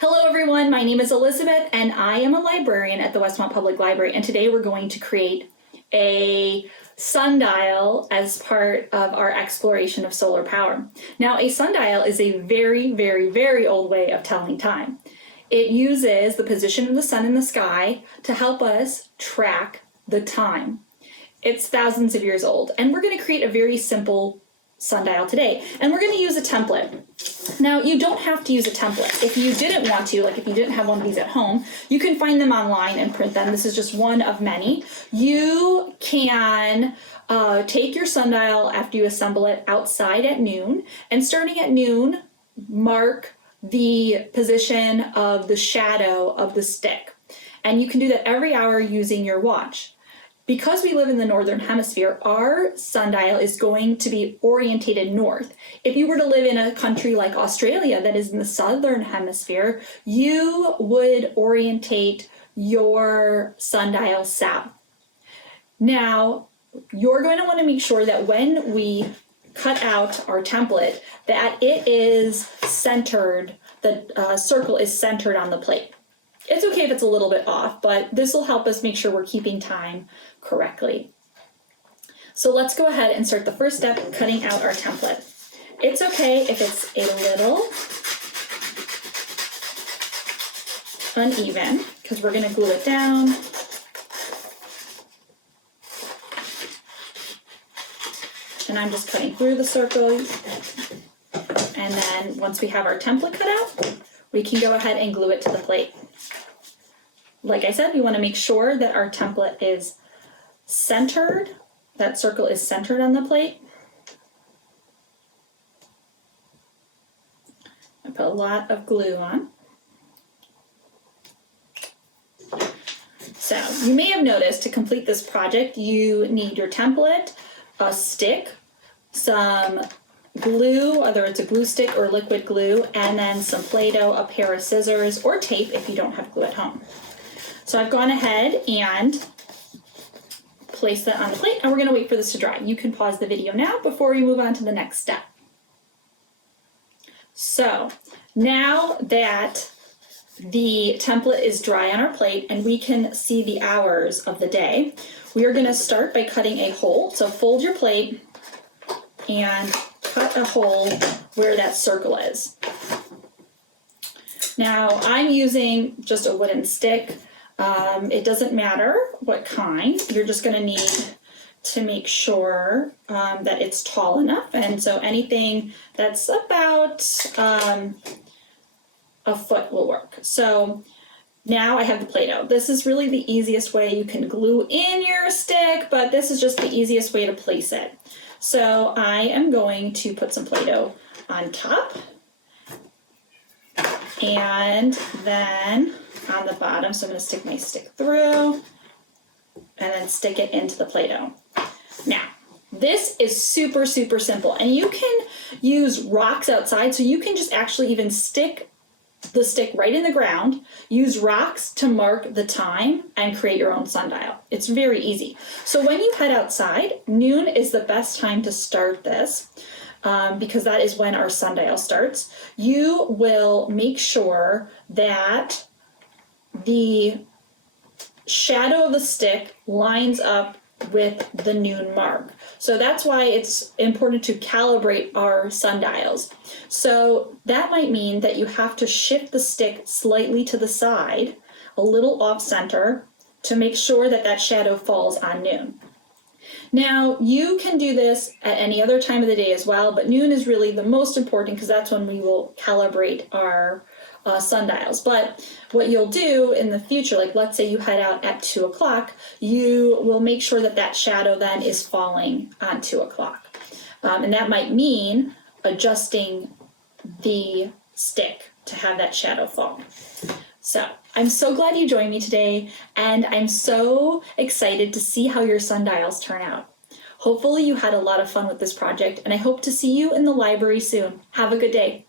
Hello everyone, my name is Elizabeth and I am a librarian at the Westmont Public Library, and today we're going to create a sundial as part of our exploration of solar power. Now, a sundial is a very old way of telling time. It uses the position of the sun in the sky to help us track the time. It's thousands of years old, and we're going to create a very simple sundial today, and we're going to use a template. Now, you don't have to use a template. If you didn't want to, like if you didn't have one of these at home, you can find them online and print them. This is just one of many. You can take your sundial after you assemble it outside at noon, and starting at noon, mark the position of the shadow of the stick. And you can do that every hour using your watch. Because we live in the northern hemisphere, our sundial is going to be orientated north. If you were to live in a country like Australia that is in the southern hemisphere, you would orientate your sundial south. Now, you're going to want to make sure that when we cut out our template, that it is centered, the circle is centered on the plate. It's okay if it's a little bit off, but this will help us make sure we're keeping time correctly. So let's go ahead and start the first step, cutting out our template. It's okay if it's a little uneven, because we're going to glue it down. And I'm just cutting through the circle. And then once we have our template cut out, we can go ahead and glue it to the plate. Like I said, we want to make sure that our template is centered, that circle is centered on the plate. I put a lot of glue on. So you may have noticed to complete this project, you need your template, a stick, some glue, whether it's a glue stick or liquid glue, and then some Play-Doh, a pair of scissors, or tape if you don't have glue at home. So I've gone ahead and placed that on the plate, and we're going to wait for this to dry. You can pause the video now before we move on to the next step. So now that the template is dry on our plate and we can see the hours of the day, we are going to start by cutting a hole. So fold your plate and cut a hole where that circle is. Now I'm using just a wooden stick. It doesn't matter what kind. You're just going to need to make sure that it's tall enough. And so anything that's about a foot will work. So now I have the Play-Doh. This is really the easiest way. You can glue in your stick, but this is just the easiest way to place it. So I am going to put some Play-Doh on top, and then on the bottom, so I'm going to stick my stick through and then stick it into the Play-Doh. Now, this is super simple, and you can use rocks outside, so you can just actually even stick the stick right in the ground, use rocks to mark the time, and create your own sundial. It's very easy. So when you head outside, noon is the best time to start this. Because that is when our sundial starts. You will make sure that the shadow of the stick lines up with the noon mark. So that's why it's important to calibrate our sundials. So that might mean that you have to shift the stick slightly to the side, a little off center, to make sure that that shadow falls on noon. Now, you can do this at any other time of the day as well, but noon is really the most important because that's when we will calibrate our sundials. But what you'll do in the future, like let's say you head out at 2 o'clock, you will make sure that that shadow then is falling on 2 o'clock. And that might mean adjusting the stick to have that shadow fall. So I'm so glad you joined me today, and I'm so excited to see how your sundials turn out. Hopefully you had a lot of fun with this project, and I hope to see you in the library soon. Have a good day.